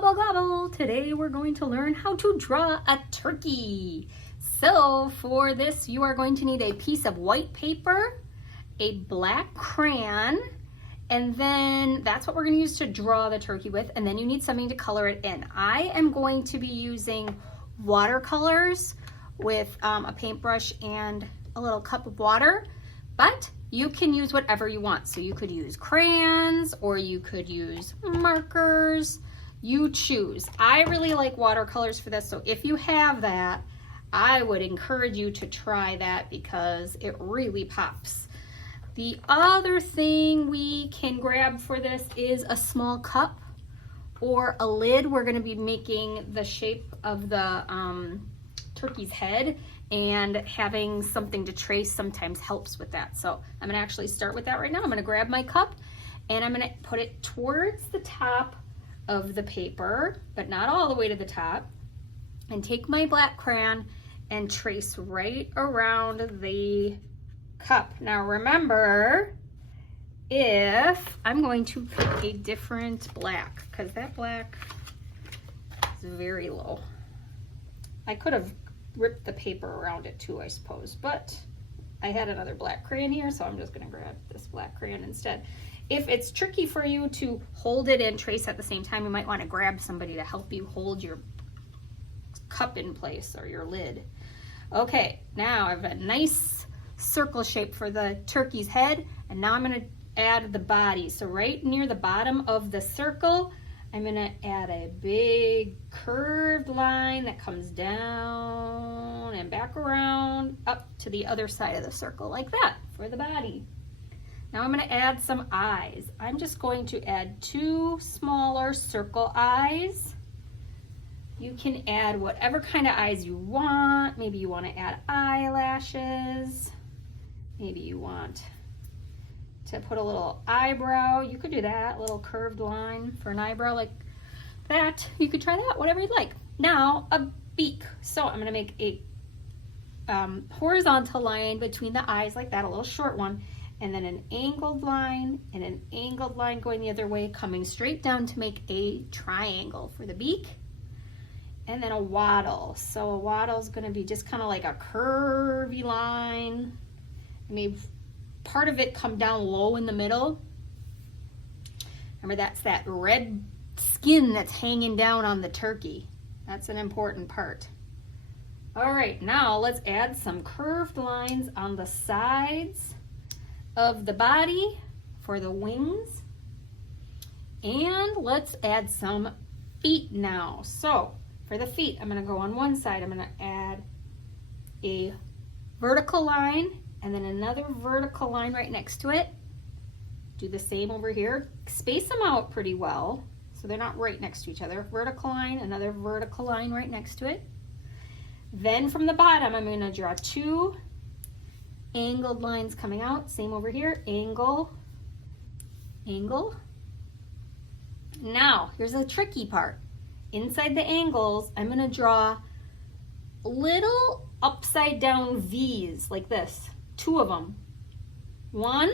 gobble, gobble. Today we're going to learn how to draw a turkey. So for this, you are going to need a piece of white paper, a black crayon, and then that's what we're going to use to draw the turkey with, and then you need something to color it in. I am going to be using watercolors with a paintbrush and a little cup of water, but you can use whatever you want. So you could use crayons or you could use markers. You choose. I really like watercolors for this, so if you have that, I would encourage you to try that because it really pops. The other thing we can grab for this is a small cup or a lid. We're going to be making the shape of the turkey's head, and having something to trace sometimes helps with that. So I'm going to actually start with that right now. I'm going to grab my cup and I'm going to put it towards the top of the paper, but not all the way to the top, and take my black crayon and trace right around the cup. Now remember, if I'm going to pick a different black, because that black is very low. I could have ripped the paper around it too, I suppose, but I had another black crayon here, so I'm just going to grab this black crayon instead. If it's tricky for you to hold it and trace at the same time, you might want to grab somebody to help you hold your cup in place or your lid. Okay, now I have a nice circle shape for the turkey's head, and now I'm going to add the body. So right near the bottom of the circle, I'm going to add a big curved line that comes down and back around up to the other side of the circle, like that for the body. Now I'm going to add some eyes. I'm just going to add 2 smaller circle eyes. You can add whatever kind of eyes you want. Maybe you want to add eyelashes. Maybe you want to put a little eyebrow. You could do that, a little curved line for an eyebrow like that. You could try that, whatever you'd like. Now a beak. So I'm going to make a horizontal line between the eyes like that, a little short one, and then an angled line and an angled line going the other way, coming straight down to make a triangle for the beak, and then a waddle. So a waddle is going to be just kind of like a curvy line. Maybe part of it come down low in the middle. Remember, that's that red skin that's hanging down on the turkey. That's an important part. All right, now let's add some curved lines on the sides of the body for the wings. And let's add some feet now. So for the feet, I'm going to go on one side. I'm going to add a vertical line and then another vertical line right next to it. Do the same over here. Space them out pretty well so they're not right next to each other. Vertical line, another vertical line right next to it. Then from the bottom, I'm going to draw 2 angled lines coming out. Same over here. Angle, angle. Now, here's the tricky part. Inside the angles, I'm going to draw little upside down V's like this. 2 of them. 1,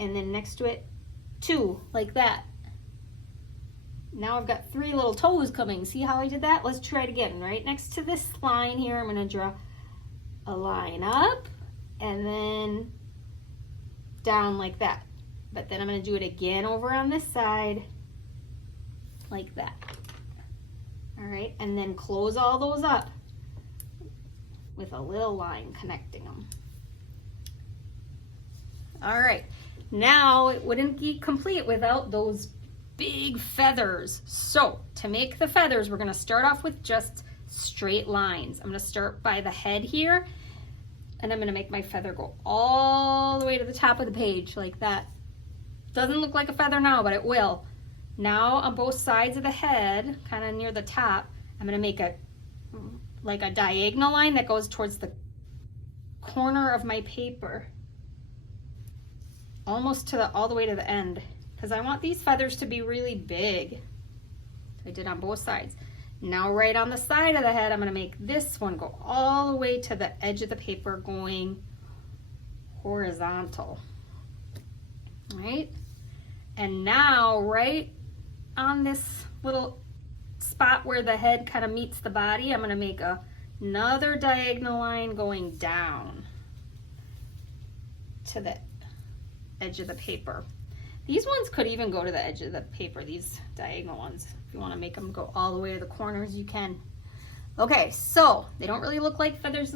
and then next to it 2, like that. Now I've got 3 little toes coming. See how I did that? Let's try it again. Right next to this line here, I'm going to draw a line up and then down like that. But then I'm going to do it again over on this side like that. All right, and then close all those up with a little line connecting them. All right, now it wouldn't be complete without those big feathers. So to make the feathers, we're going to start off with just straight lines. I'm going to start by the head here, and I'm going to make my feather go all the way to the top of the page like that. Doesn't look like a feather now, but it will. Now on both sides of the head, kind of near the top, I'm going to make a diagonal line that goes towards the corner of my paper, almost to all the way to the end, because I want these feathers to be really big. So I did on both sides. Now right on the side of the head, I'm going to make this one go all the way to the edge of the paper, going horizontal. All right, and now right on this little spot where the head kind of meets the body, I'm going to make another diagonal line going down to the edge of the paper. These ones could even go to the edge of the paper, these diagonal ones. If you want to make them go all the way to the corners, you can. Okay, so they don't really look like feathers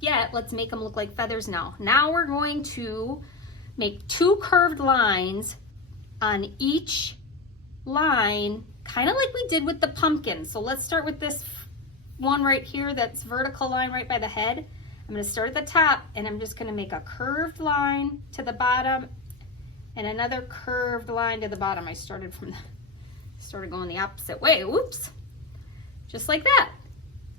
yet. Let's make them look like feathers now. Now we're going to make 2 curved lines on each line, kind of like we did with the pumpkin. So let's start with this one right here, that's vertical line right by the head. I'm going to start at the top, and I'm just going to make a curved line to the bottom and another curved line to the bottom. I started going the opposite way. Whoops. Just like that.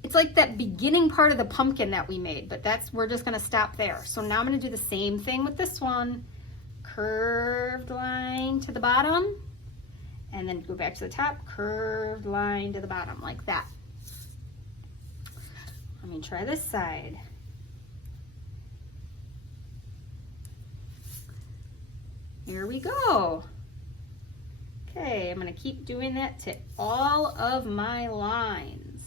It's like that beginning part of the pumpkin that we made, but we're just going to stop there. So now I'm going to do the same thing with this one. Curved line to the bottom, and then go back to the top, curved line to the bottom, like that. Let me try this side. Here we go. Okay, I'm going to keep doing that to all of my lines.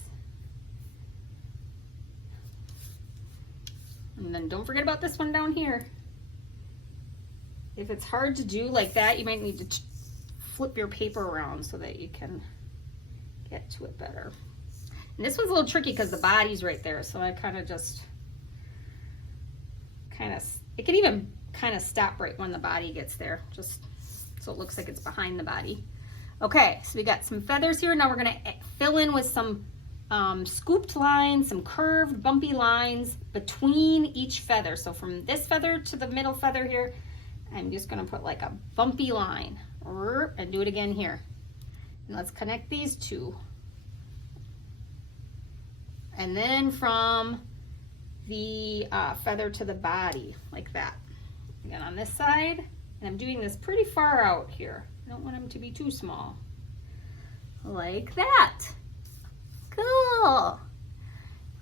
And then don't forget about this one down here. If it's hard to do like that, you might need to flip your paper around so that you can get to it better. And this one's a little tricky because the body's right there, so I kind of it can even kind of stop right when the body gets there, just so it looks like it's behind the body. Okay, so we got some feathers here. Now we're going to fill in with some scooped lines, some curved bumpy lines between each feather. So from this feather to the middle feather here, I'm just going to put like a bumpy line, and do it again here. And let's connect these two. And then from the feather to the body, like that. Again on this side, and I'm doing this pretty far out here. I don't want them to be too small. Like that. Cool.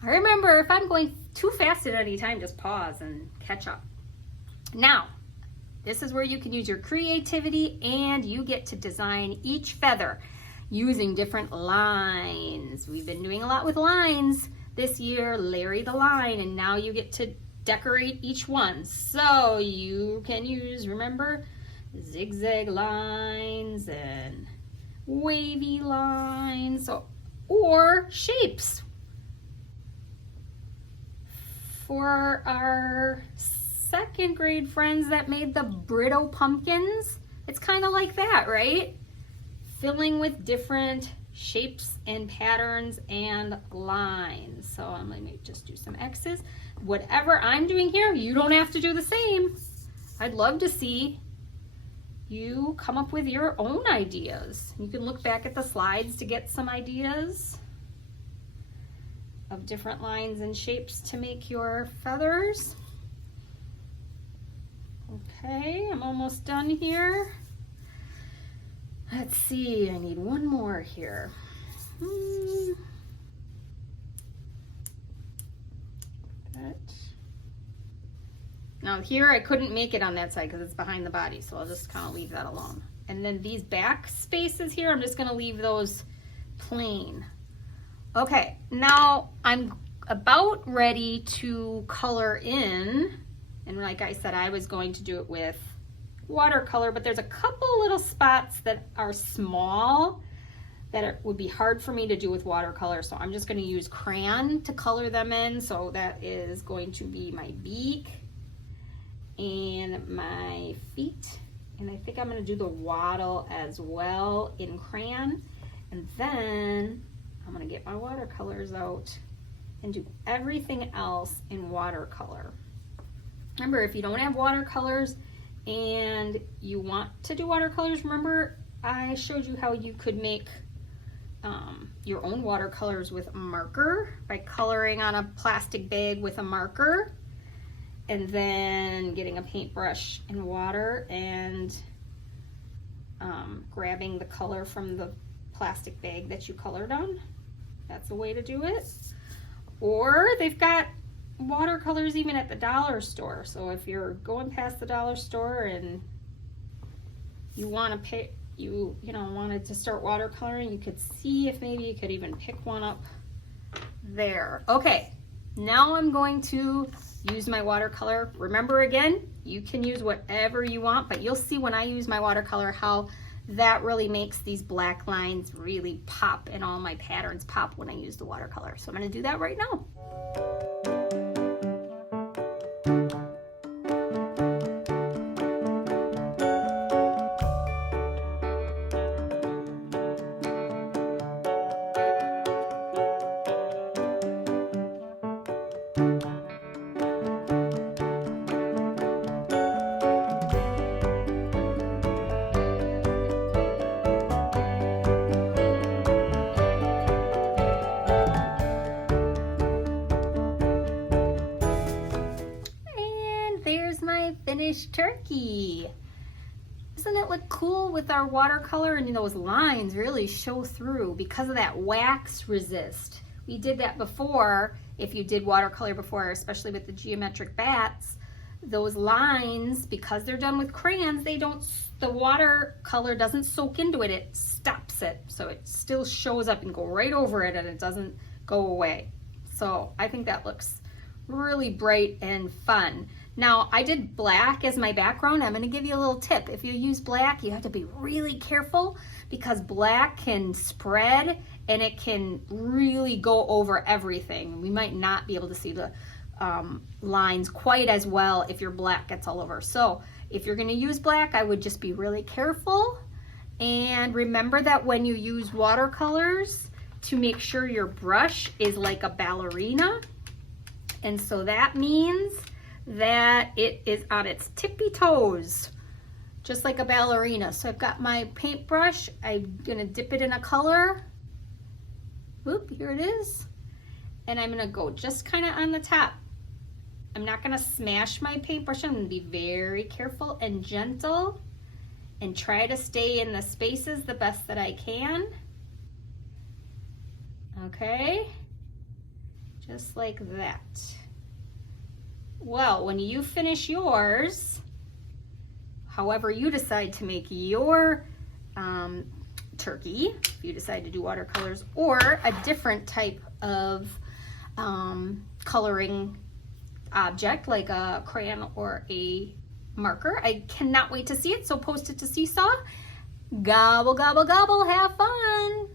Remember, if I'm going too fast at any time, just pause and catch up. Now, this is where you can use your creativity, and you get to design each feather using different lines. We've been doing a lot with lines this year, Larry the Line, and now you get to decorate each one. So you can use, remember, zigzag lines and wavy lines, or shapes. For our 2nd grade friends that made the Brittle pumpkins, it's kind of like that, right? Filling with different shapes and patterns and lines. So I'm going to just do some X's. Whatever I'm doing here, you don't have to do the same. I'd love to see you come up with your own ideas. You can look back at the slides to get some ideas of different lines and shapes to make your feathers. Okay, I'm almost done here. Let's see, I need one more here. Now here I couldn't make it on that side because it's behind the body, so I'll just kind of leave that alone. And then these back spaces here, I'm just going to leave those plain. Okay, now I'm about ready to color in, and like I said, I was going to do it with watercolor, but there's a couple little spots that are small that would be hard for me to do with watercolor, so I'm just going to use crayon to color them in. So that is going to be my beak and my feet, and I think I'm going to do the waddle as well in crayon, and then I'm going to get my watercolors out and do everything else in watercolor. Remember, if you don't have watercolors and you want to do watercolors, remember I showed you how you could make your own watercolors with a marker by coloring on a plastic bag with a marker, and then getting a paintbrush and water and grabbing the color from the plastic bag that you colored on. That's a way to do it. Or they've got watercolors even at the dollar store. So if you're going past the dollar store and you want to you wanted to start watercoloring, you could see if maybe you could even pick one up there. Okay, now I'm going to use my watercolor. Remember again, you can use whatever you want, but you'll see when I use my watercolor how that really makes these black lines really pop and all my patterns pop when I use the watercolor. So I'm going to do that right now. There's my finished turkey. Doesn't it look cool with our watercolor? And those lines really show through because of that wax resist. We did that before. If you did watercolor before, especially with the geometric bats, those lines, because they're done with crayons, the watercolor doesn't soak into it, it stops it. So it still shows up and go right over it and it doesn't go away. So I think that looks really bright and fun. Now, I did black as my background. I'm going to give you a little tip. If you use black, you have to be really careful because black can spread and it can really go over everything. We might not be able to see the lines quite as well if your black gets all over. So if you're going to use black, I would just be really careful. And remember that when you use watercolors, to make sure your brush is like a ballerina. And so that means that it is on its tippy toes, just like a ballerina. So I've got my paintbrush. I'm gonna dip it in a color. Whoop, here it is. And I'm gonna go just kind of on the top. I'm not gonna smash my paintbrush. I'm gonna be very careful and gentle and try to stay in the spaces the best that I can. Okay, just like that. Well, when you finish yours, however you decide to make your turkey, if you decide to do watercolors or a different type of coloring object like a crayon or a marker, I cannot wait to see it, so post it to Seesaw. Gobble, gobble, gobble, have fun!